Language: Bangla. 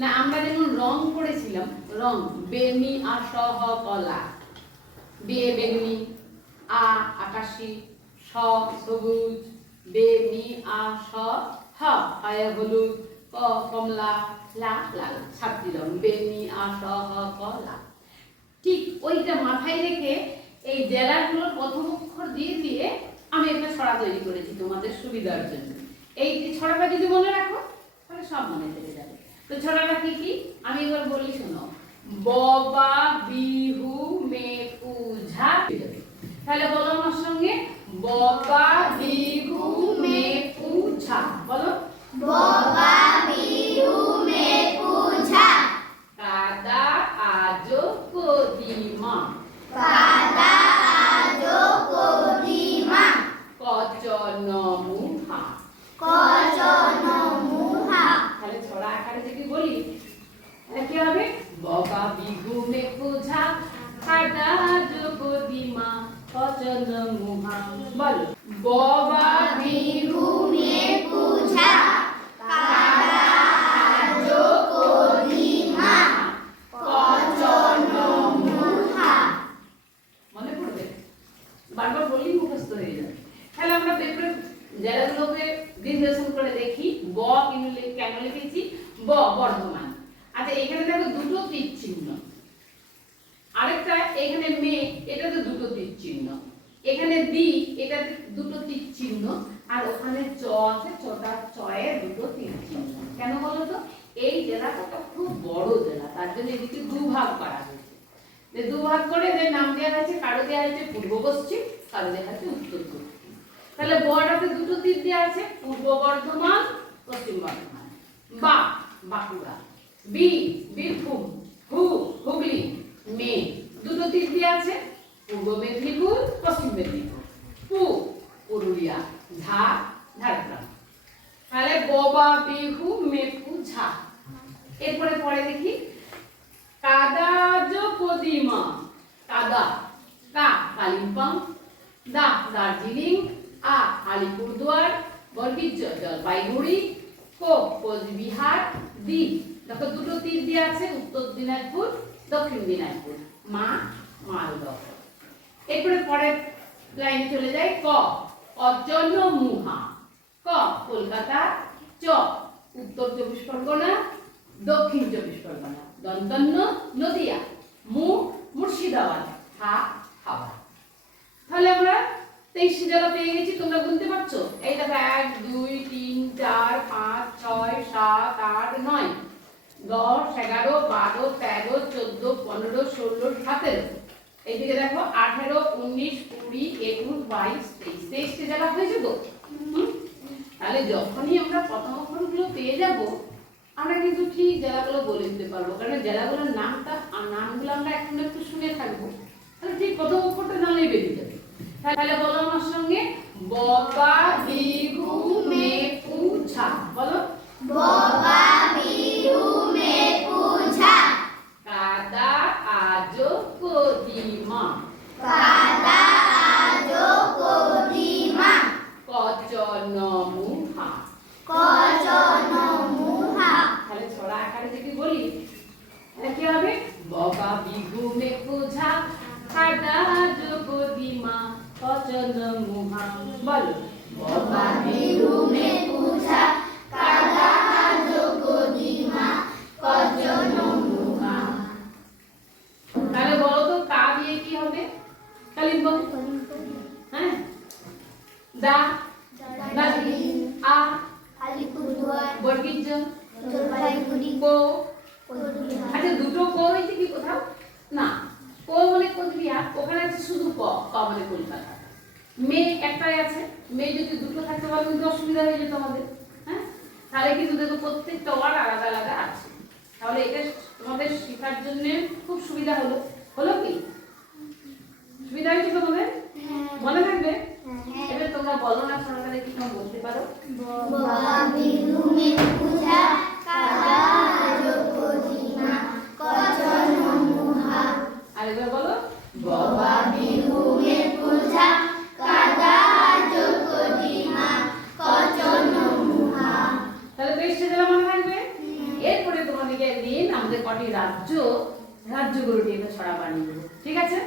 না আমরা যেমন রং পড়েছিলাম, রং বেনি আর সহ কলা, বে বেগুনি, আ আকাশী, স সবুজ, বেনি আ স হ হয় হলুদ, ক কমলা, লা লাল, সাতটি রং বেনি আ স হ কলা। ঠিক ওইটা মাথায় রেখে এই জেলাগুলোর প্রথম অক্ষর দিয়ে দিয়ে আমি একটা ছড়া তৈরি করেছি তোমাদের সুবিধার জন্য। এই ছড়াটা যদি মনে রাখো তাহলে সব মনে থেকে যাবে। তো ছড়াটা কি কি আমি এবার বলি শোনো। ববা বিহু মে পূজা, তাহলে বলো আমার সঙ্গে, ববা বিহু মে পূজা। বলো, ববা বিহু মে পূজা। কাদা আজো কদিমা, কাদা আজো কদিমা। কচন মুহা, কচন মুহা। তাহলে ছড়া আকারে যদি বলি তাহলে কি হবে, ববা বিহু মে পূজা, কাদা আজো কদিমা, কচন মুহা। বলো, ববা বিহু মে পূজা, কাদা আজো কদিমা, কচন মুহা। মনে পড়বে? বারবার বললেই মুখস্থ হয়ে যাবে। তাহলে আমরা পেপারে জেলাগুলোকে বিশ্লেষণ করে দেখি। ব কেন লিখেছি? ব বর্ধমান। আচ্ছা এখানে দেখো দুটো তীর চিহ্ন, আরেকটা এখানে মে, এটাতে দুটো তীর চিহ্ন, এখানে দি, এটাতে দুটো তীর চিহ্ন, আর ওখানে চ আছে, চটা চয়ে দুটো তীর চিহ্ন। কেন বলো তো? এই জেলাটা খুব বড় জেলা, তার জন্য এদিকে দুভাগ করা হয়েছে। দুভাগ করে এদের নাম দেওয়া হয়েছে, কারো দেওয়া হয়েছে পূর্ব পশ্চিম, কারো দেওয়া হয়েছে উত্তর দক্ষিণ। তাহলে বটাতে দুটো তীর দেওয়া আছে, পূর্ব বর্ধমান, পশ্চিম বর্ধমান। বা বাঁকুড়া, বি বীরভূম, হু হুগলি, মে দুটো তীর দেওয়া আছে, পূর্ব মেদিনীপুর, পশ্চিম মেদিনীপুর, পু পুরুলিয়া, ঝা ঝাড়গ্রাম। তাহলে ববা বিহু মে পূজা। এরপরে পরে দেখি, কাদা জো কদিমা, কাদা, কা কালিম্পং, দা দার্জিলিং, আ আলিপুরদুয়ার, বর্গীজ জলপাইগুড়ি, কো কোচবিহার, দি দেখো দুটো তীর দিয়ে আছে, উত্তর দিনাজপুর, দক্ষিণ দিনাজপুর, মা মালদহ। এরপরে পরের লাইনে চলে যায়, ক অজন্য মুহা, ক কলকাতা, চ উত্তর চব্বিশ পরগনা, দক্ষিণ চব্বিশ পরগনা, দন্তন্য নদিয়া, মু মুর্শিদাবাদ, হা হাওড়া। তাহলে আমরা 23 জেলা পেয়ে গেছি। তোমরা গুনতে পারছো? এই দেখো 1 2 3 4 5 6 7 8 9 10 11 12 13 14 15 16 17। এইদিকে দেখো 18 19 20 21 22 23। 23 জেলা হয়েছে তো? তাহলে যখনই আমরা প্রথম অক্ষরগুলো পেয়ে যাব আমরা কিন্তু ঠিক জেলাগুলো বলে দিতে পারবো, কারণ জেলাগুলোর নামগুলো আমরা এখন একটু শুনে থাকবো, তাহলে ঠিক প্রথম অক্ষরটা নামই বেরিয়ে যাবে। তাহলে বলো আমার সঙ্গে, ববা বিহু মে পূজা। বলো, ববা বিহু মে পূজা, কাদা আজো কদিমা, কাদা আজো কদিমা, কচন মুহা। কচন মুহা। তাহলে ছড়া আকারে যদি বলি তাহলে কি হবে, ববা বিহু মে পূজা, কাদা আজো কদিমা, কচন মুহা। বলো, ববা বিহু মে পূজা, কাদা আজো কদিমা, কচন মুহা। তাহলে বলো তো কা দিয়ে কি হবে? কালিম্পং। হ্যাঁ, দা দার্জিলিং, আ আলিপুরদুয়ার, বর্গীজ, জলপাইগুড়ি, কো। কোচবিহার। আচ্ছা দুটো ক হয়েছে কি কোথাও? না, ক মানে কোচবিহার, ওখানে আছে শুধু ক, ক মানে কলকাতা। মে একটাই আছে, মে যদি দুটো থাকতে পারলে কিন্তু অসুবিধা হয়ে যেত আমাদের। হ্যাঁ, তাহলে কিন্তু দেখো প্রত্যেকটা ওয়ার্ড আলাদা আলাদা আছে। তাহলে এটা তোমাদের শেখার জন্য খুব সুবিধা হলো। হলো কি? সুবিধা হয়েছে তোমাদের? মনে থাকবে? এবার তোমরা বলো না ছড়াটা দেখি, তোমরা বলতে পারো। ববা বিহু মে পূজা, কাদা আজো কদিমা, কচন মুহা। আর এবার বলো, ববা বিহু মে পূজা, কাদা আজো কদিমা, কচন মুহা। তাহলে 23 জেলা মনে থাকবে। এরপরে তোমাদেরকে একদিন আমাদের কটি রাজ্যগুলো নিয়ে একটা ছড়া বানিয়ে দেবো, ঠিক আছে?